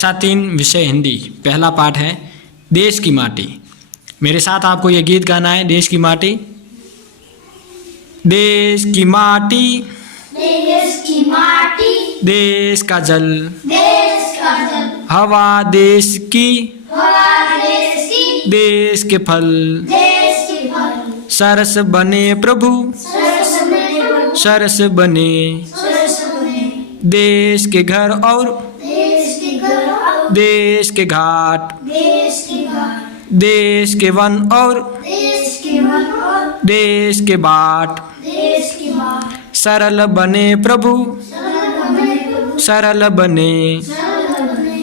कक्षा 3 विषय हिंदी। पहला पाठ है देश की माटी। मेरे साथ आपको ये गीत गाना है। देश की माटी, देश की माटी, देश की माटी, देश का जल, देश का जल, हवा देश की, हवा देश की, देश के फल, देश के फल, सरस बने प्रभु, सरस बने प्रभु, सरस बने सरस बने, देश के घर और देश के घर और देश के घाट, देश के घाट, देश के वन और देश के वन और देश के बाट, देश के बाट, सरल बने प्रभु, सरल बने प्रभु, सरल बने सरल बने,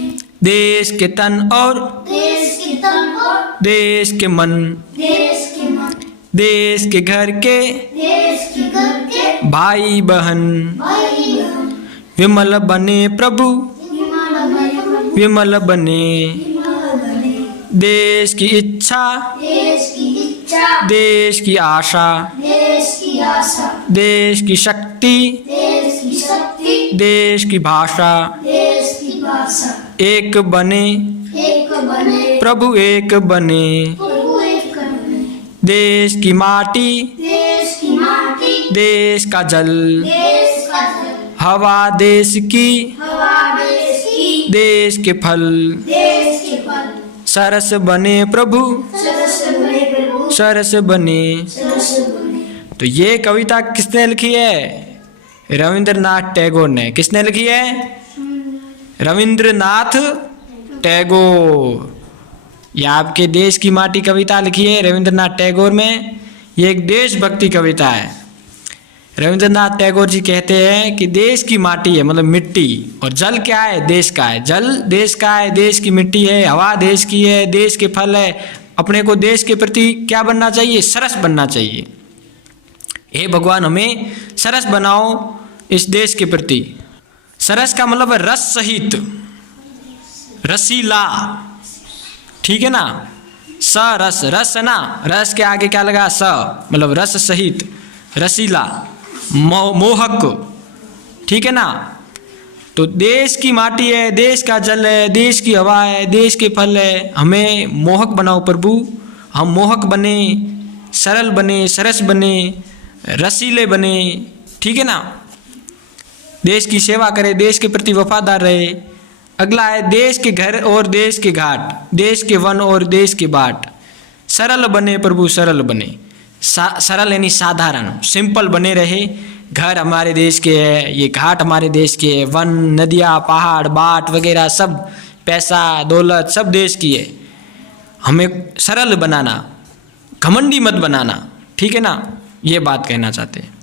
देश के तन और देश के तन और देश के मन, देश के मन, देश के घर के देश के घर के भाई बहन, भाई बहन, विमल बने प्रभु, विमल बने प्रभु, विमल बने विमल बने, देश की इच्छा, देश की इच्छा, देश की आशा, देश की आशा, देश की शक्ति, देश की शक्ति, देश की भाषा, देश की भाषा, एक बने एक बने प्रभु, एक बने प्रभु, एक बने, देश की माटी, देश की माटी, देश का जल, देश का जल, हवा देश की, हवा देश की, देश के फल, देश के फल, सरस बने प्रभु, सरस बने प्रभु, सरस बने। सरस बने। तो ये कविता किसने लिखी है? रविंद्रनाथ टैगोर ने। किसने लिखी है? रविंद्रनाथ टैगोर। ये आपके देश की माटी कविता लिखी है रविंद्रनाथ टैगोर में। ये एक देशभक्ति कविता है। रविंद्रनाथ टैगोर जी कहते हैं कि देश की माटी है मतलब मिट्टी, और जल क्या है? देश का है। जल देश का है, देश की मिट्टी है, हवा देश की है, देश के फल है। अपने को देश के प्रति क्या बनना चाहिए? सरस बनना चाहिए। हे भगवान, हमें सरस बनाओ इस देश के प्रति। सरस का मतलब है रस सहित, रसीला, ठीक है ना। स रस, रस है ना, रस के आगे क्या लगा? स, मतलब रस सहित, रसीला, मोहक, ठीक है ना। तो देश की माटी है, देश का जल है, देश की हवा है, देश के फल है। हमें मोहक बनाओ प्रभु। हम मोहक बने, सरल बने, सरस बने, रसीले बने, ठीक है ना। देश की सेवा करें, देश के प्रति वफादार रहे। अगला है देश के घर और देश के घाट, देश के वन और देश के बाट, सरल बने प्रभु, सरल बने। सरल यानी साधारण, सिंपल बने रहे। घर हमारे देश के है, ये घाट हमारे देश के है, वन, नदियाँ, पहाड़, बाट वगैरह सब, पैसा दौलत सब देश की है। हमें सरल बनाना, घमंडी मत बनाना, ठीक है ना। ये बात कहना चाहते हैं।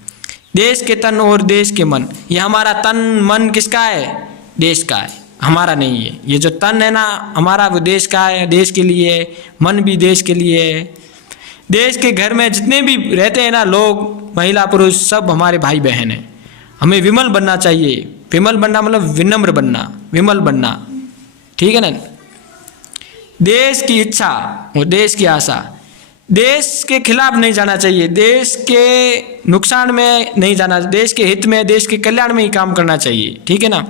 देश के तन और देश के मन। ये हमारा तन मन किसका है? देश का है, हमारा नहीं है। ये जो तन है ना हमारा, वो देश का है, देश के लिए है। मन भी देश के लिए है। देश के घर में जितने भी रहते हैं ना लोग, महिला पुरुष, सब हमारे भाई बहन हैं। हमें विमल बनना चाहिए। विमल बनना मतलब विनम्र बनना, विमल बनना, ठीक है ना। देश की इच्छा और देश की आशा। देश के खिलाफ नहीं जाना चाहिए, देश के नुकसान में नहीं जाना, देश के हित में, देश के कल्याण में ही काम करना चाहिए, ठीक है ना।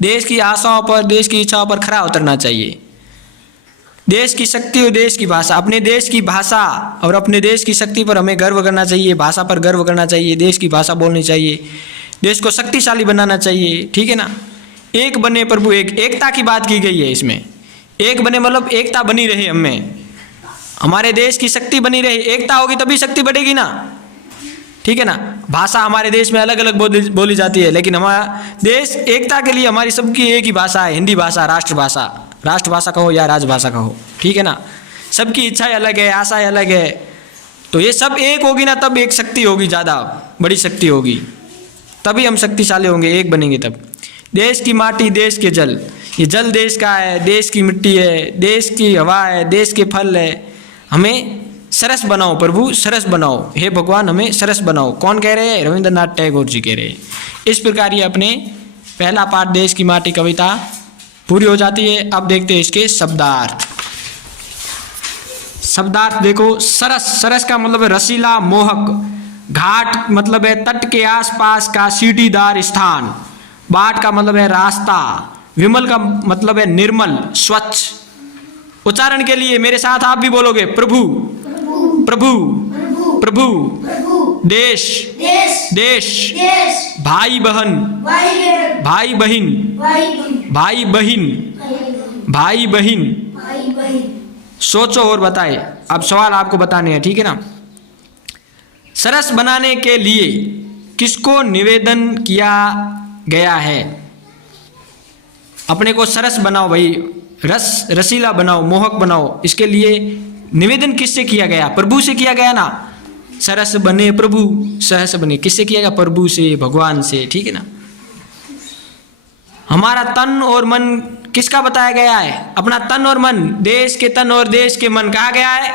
देश की आशाओं पर, देश की इच्छाओं पर खरा उतरना चाहिए। देश की शक्ति और देश की भाषा। अपने देश की भाषा और अपने देश की शक्ति पर हमें गर्व करना चाहिए, भाषा पर गर्व करना चाहिए, देश की भाषा बोलनी चाहिए, देश को शक्तिशाली बनाना चाहिए, ठीक है ना। एक बने प्रभु, एक, एकता की बात की गई है इसमें। एक बने मतलब एकता बनी रहे हमें, हमारे देश की शक्ति बनी रहे। एकता होगी तभी शक्ति बढ़ेगी ना, ठीक है ना। भाषा हमारे देश में अलग अलग बोली जाती है, लेकिन हमारा देश एकता के लिए हमारी सबकी एक ही भाषा है, हिंदी भाषा, राष्ट्रभाषा। राष्ट्रभाषा कहो या राजभाषा कहो, ठीक है ना। सबकी इच्छाएं अलग है, आशाएं अलग है। तो ये सब एक होगी ना, तब एक शक्ति होगी, ज़्यादा बड़ी शक्ति होगी, तभी हम शक्तिशाली होंगे, एक बनेंगे तब। देश की माटी, देश के जल। ये जल देश का है, देश की मिट्टी है, देश की हवा है, देश के फल है। हमें सरस बनाओ प्रभु, सरस बनाओ। हे भगवान, हमें सरस बनाओ। कौन कह रहे हैं? रविंद्रनाथ टैगोर जी कह रहे हैं। इस प्रकार ये अपने पहला पाठ देश की माटी कविता पूरी हो जाती है। अब देखते हैं इसके शब्दार्थ। शब्दार्थ देखो। सरस, सरस का मतलब है रसीला, मोहक। घाट मतलब है तट के आसपास का सीढ़ीदार स्थान। बाट का मतलब है रास्ता। विमल का मतलब है निर्मल, स्वच्छ। उच्चारण के लिए मेरे साथ आप भी बोलोगे, प्रभु प्रभु प्रभु प्रभु प्रभु। प्रभु देश देश देश। देश भाई बहन भाई बहन भाई बहन भाई बहन भाई बहन। भाई बहन। सोचो और बताए। अब सवाल आपको बताने हैं, ठीक है ना। सरस बनाने के लिए किसको निवेदन किया गया है? अपने को सरस बनाओ भाई, रसीला बनाओ, मोहक बनाओ। इसके लिए निवेदन किससे किया गया? प्रभु से किया गया ना। सरस बने प्रभु सहस बने, किससे किया गया? प्रभु से, भगवान से, ठीक है ना। हमारा तन और मन किसका बताया गया है? अपना तन और मन, देश के तन और देश के मन कहा गया है।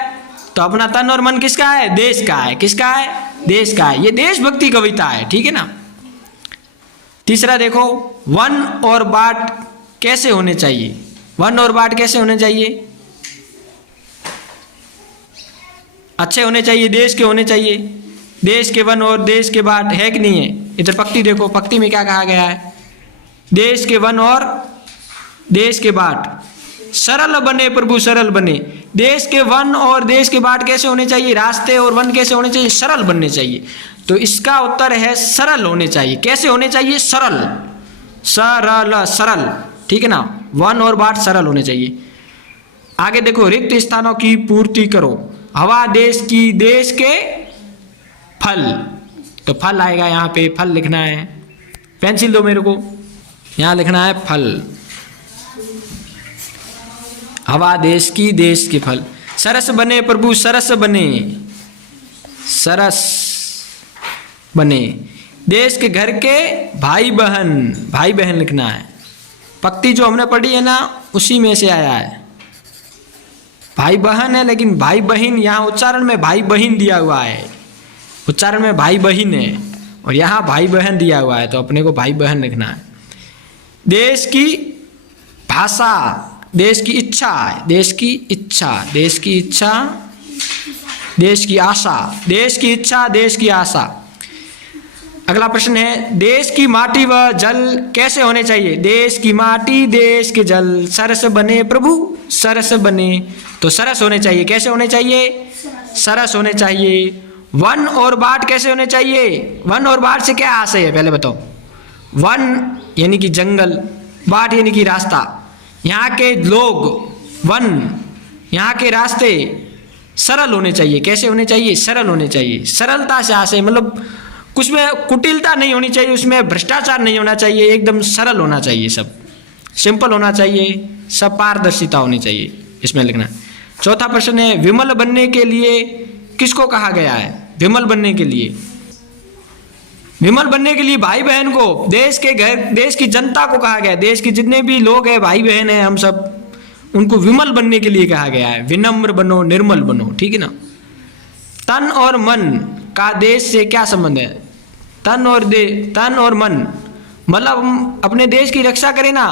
तो अपना तन और मन किसका है? देश का है। किसका है? देश का है। ये देशभक्ति कविता है, ठीक है ना। तीसरा देखो, वन और बाट कैसे होने चाहिए? वन और बाट कैसे होने चाहिए? अच्छे होने चाहिए, देश के होने चाहिए। देश के वन और देश के बाट है कि नहीं है? इधर पंक्ति देखो, पंक्ति में क्या कहा गया है? देश के वन और देश के बाट सरल बने प्रभु सरल बने। देश के वन और देश के बाट कैसे होने चाहिए? रास्ते और वन कैसे होने चाहिए? सरल बनने चाहिए। तो इसका उत्तर है सरल होने चाहिए। कैसे होने चाहिए? सरल, सरल सरल, ठीक है ना। वन और बाट सरल होने चाहिए। आगे देखो, रिक्त स्थानों की पूर्ति करो। हवा देश की, देश के फल। तो फल आएगा यहाँ पे, फल लिखना है। पेंसिल दो मेरे को, यहाँ लिखना है फल। हवा देश की, देश के फल। सरस बने प्रभु सरस बने, सरस बने। देश के घर के भाई बहन, भाई बहन लिखना है। पंक्ति जो हमने पढ़ी है ना, उसी में से आया है। भाई बहन है, लेकिन भाई बहन यहाँ उच्चारण में भाई बहन दिया हुआ है। उच्चारण में भाई बहन है और यहाँ भाई बहन दिया हुआ है, तो अपने को भाई बहन लिखना है। देश की भाषा, देश की इच्छा है, देश की इच्छा, देश की इच्छा, देश की आशा, देश की इच्छा, देश की आशा। अगला प्रश्न है, देश की माटी व जल कैसे होने चाहिए? देश की माटी, देश के जल, सरस बने प्रभु सरस बने। तो सरस होने चाहिए। कैसे होने चाहिए? सरस होने चाहिए। वन और बाट कैसे होने चाहिए? वन और बाट से क्या आशय है पहले बताओ? वन यानी कि जंगल, बाट यानी कि रास्ता। यहाँ के लोग, वन, यहाँ के रास्ते सरल होने चाहिए। कैसे होने चाहिए? सरल होने चाहिए। सरलता से आशय मतलब कुछ में कुटिलता नहीं होनी चाहिए, उसमें भ्रष्टाचार नहीं होना चाहिए, एकदम सरल होना चाहिए, सब सिंपल होना चाहिए, सब पारदर्शिता होनी चाहिए, इसमें लिखना। चौथा प्रश्न है, विमल बनने के लिए किसको कहा गया है? विमल बनने के लिए, विमल बनने के लिए भाई बहन को, देश के घर, देश की जनता को कहा गया है। देश के जितने भी लोग हैं, भाई बहन हैं, हम सब, उनको विमल बनने के लिए कहा गया है। विनम्र बनो, निर्मल बनो, ठीक है ना। तन और मन का देश से क्या संबंध है? तन और मन मतलब हम अपने देश की रक्षा करें ना,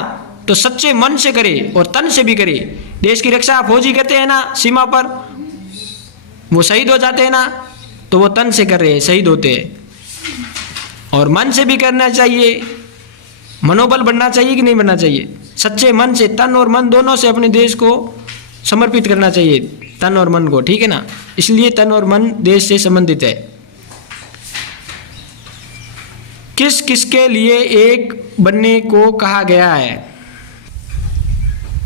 तो सच्चे मन से करें और तन से भी करें। देश की रक्षा फौजी करते हैं ना, सीमा पर वो शहीद हो जाते हैं ना, तो वो तन से कर रहे हैं, शहीद होते हैं। और मन से भी करना चाहिए, मनोबल बनना चाहिए कि नहीं बनना चाहिए? सच्चे मन से, तन और मन दोनों से अपने देश को समर्पित करना चाहिए, तन और मन को, ठीक है ना। इसलिए तन और मन देश से संबंधित है। किस किसके लिए एक बनने को कहा गया है?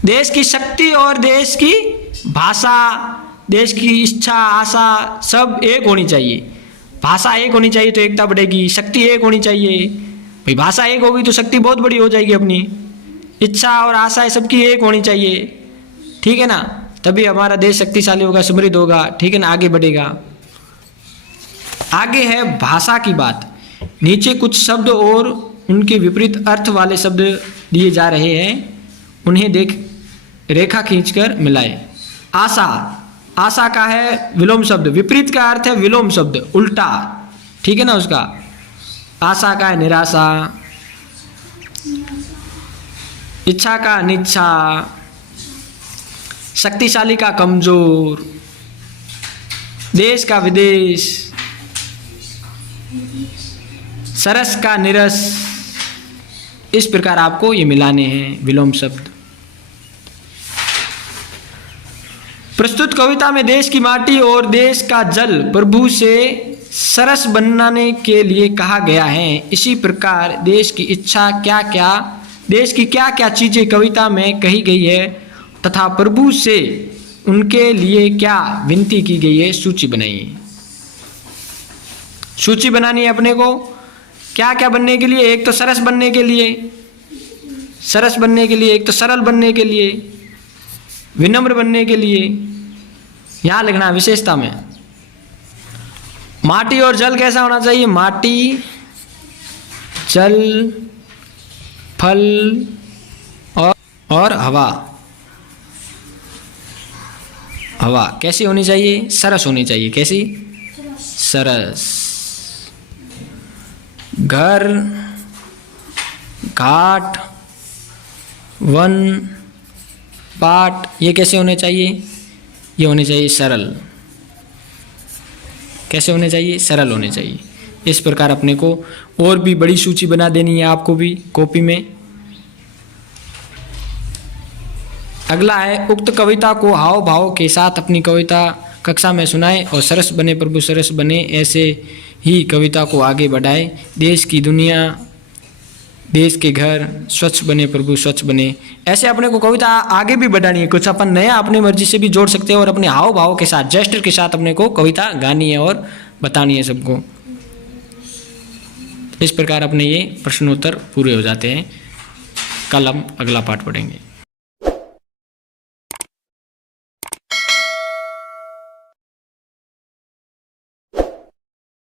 देश की शक्ति और देश की भाषा, देश की इच्छा, आशा सब एक होनी चाहिए। भाषा एक होनी चाहिए तो एकता बढ़ेगी, शक्ति एक होनी चाहिए, भाई भाषा एक होगी तो शक्ति बहुत बड़ी हो जाएगी अपनी। इच्छा और आशा सबकी एक होनी चाहिए, ठीक है ना, तभी हमारा देश शक्तिशाली होगा, समृद्ध होगा, ठीक है ना, आगे बढ़ेगा। आगे है भाषा की बात। नीचे कुछ शब्द और उनके विपरीत अर्थ वाले शब्द दिए जा रहे हैं, उन्हें देख रेखा खींचकर मिलाए। आशा, आशा का है विलोम शब्द, विपरीत का अर्थ है विलोम शब्द, उल्टा, ठीक है ना उसका। आशा का है निराशा, इच्छा का अनिच्छा, शक्तिशाली का कमजोर, देश का विदेश, सरस का निरस, इस प्रकार आपको ये मिलाने हैं विलोम शब्द। प्रस्तुत कविता में देश की माटी और देश का जल प्रभु से सरस बनाने के लिए कहा गया है। इसी प्रकार देश की इच्छा क्या क्या, देश की क्या क्या चीजें कविता में कही गई है तथा प्रभु से उनके लिए क्या विनती की गई है, सूची बनाइए। सूची बनानी है अपने को क्या क्या बनने के लिए। एक तो सरस बनने के लिए, सरस बनने के लिए, एक तो सरल बनने के लिए, विनम्र बनने के लिए। यहां लिखना है विशेषता में। माटी और जल कैसा होना चाहिए, माटी, जल, फल और हवा। हवा कैसी होनी चाहिए, सरस होनी चाहिए। कैसी, सरस। घर, घाट, वन, पाठ, ये कैसे होने चाहिए, ये होने चाहिए सरल। कैसे होने चाहिए, सरल होने चाहिए। इस प्रकार अपने को और भी बड़ी सूची बना देनी है आपको भी कॉपी में। अगला है उक्त कविता को हाव भाव के साथ अपनी कविता कक्षा में सुनाएं और सरस बने प्रभु सरस बने ऐसे ही कविता को आगे बढ़ाएं। देश की दुनिया, देश के घर, स्वच्छ बने प्रभु स्वच्छ बने, ऐसे अपने को कविता आगे भी बढ़ानी है। कुछ अपन नया अपनी मर्जी से भी जोड़ सकते हैं और अपने हाव भाव के साथ, जेस्टर के साथ अपने को कविता गानी है और बतानी है सबको। इस प्रकार अपने ये प्रश्नोत्तर पूरे हो जाते हैं। कल हम अगला पाठ पढ़ेंगे।